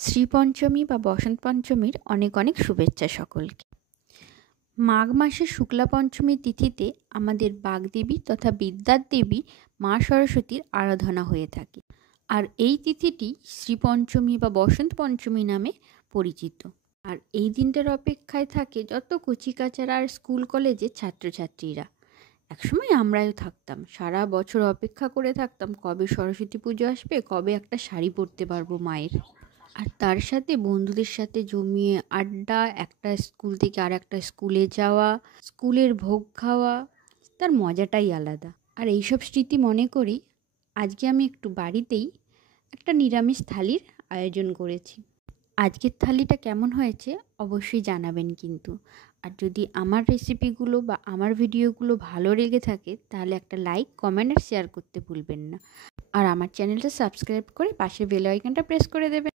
শ্রীপঞ্চমী বা বসন্ত পঞ্চমীর অনেক অনেক শুভেচ্ছা সকলকে। মাঘ মাসের শুক্লা পঞ্চমী তিথিতে আমাদের বাগদেবী তথা বিদ্যার দেবী মা সরস্বতীর আরাধনা হয়ে থাকে, আর এই তিথিটি শ্রীপঞ্চমী বা বসন্ত পঞ্চমী নামে পরিচিত। আর এই দিনটার অপেক্ষায় থাকে যত কচিকাচারা আর স্কুল কলেজের ছাত্রছাত্রীরা। একসময় আমরাও থাকতাম, সারা বছর অপেক্ষা করে থাকতাম কবে সরস্বতী পুজো আসবে, কবে একটা শাড়ি পরতে পারবো মায়ের। আর তার সাথে বন্ধুদের সাথে জমিয়ে আড্ডা, একটা স্কুল থেকে আর একটা স্কুলে যাওয়া, স্কুলের ভোগ খাওয়া, তার মজাটাই আলাদা। আর এইসব স্মৃতি মনে করি আজকে আমি একটু বাড়িতেই একটা নিরামিষ থালির আয়োজন করেছি। আজকের থালিটা কেমন হয়েছে অবশ্যই জানাবেন কিন্তু। আর যদি আমার রেসিপিগুলো বা আমার ভিডিওগুলো ভালো লেগে থাকে তাহলে একটা লাইক, কমেন্ট আর শেয়ার করতে ভুলবেন না। আর আমার চ্যানেলটা সাবস্ক্রাইব করে পাশের বেল আইকনটা প্রেস করে দেবেন।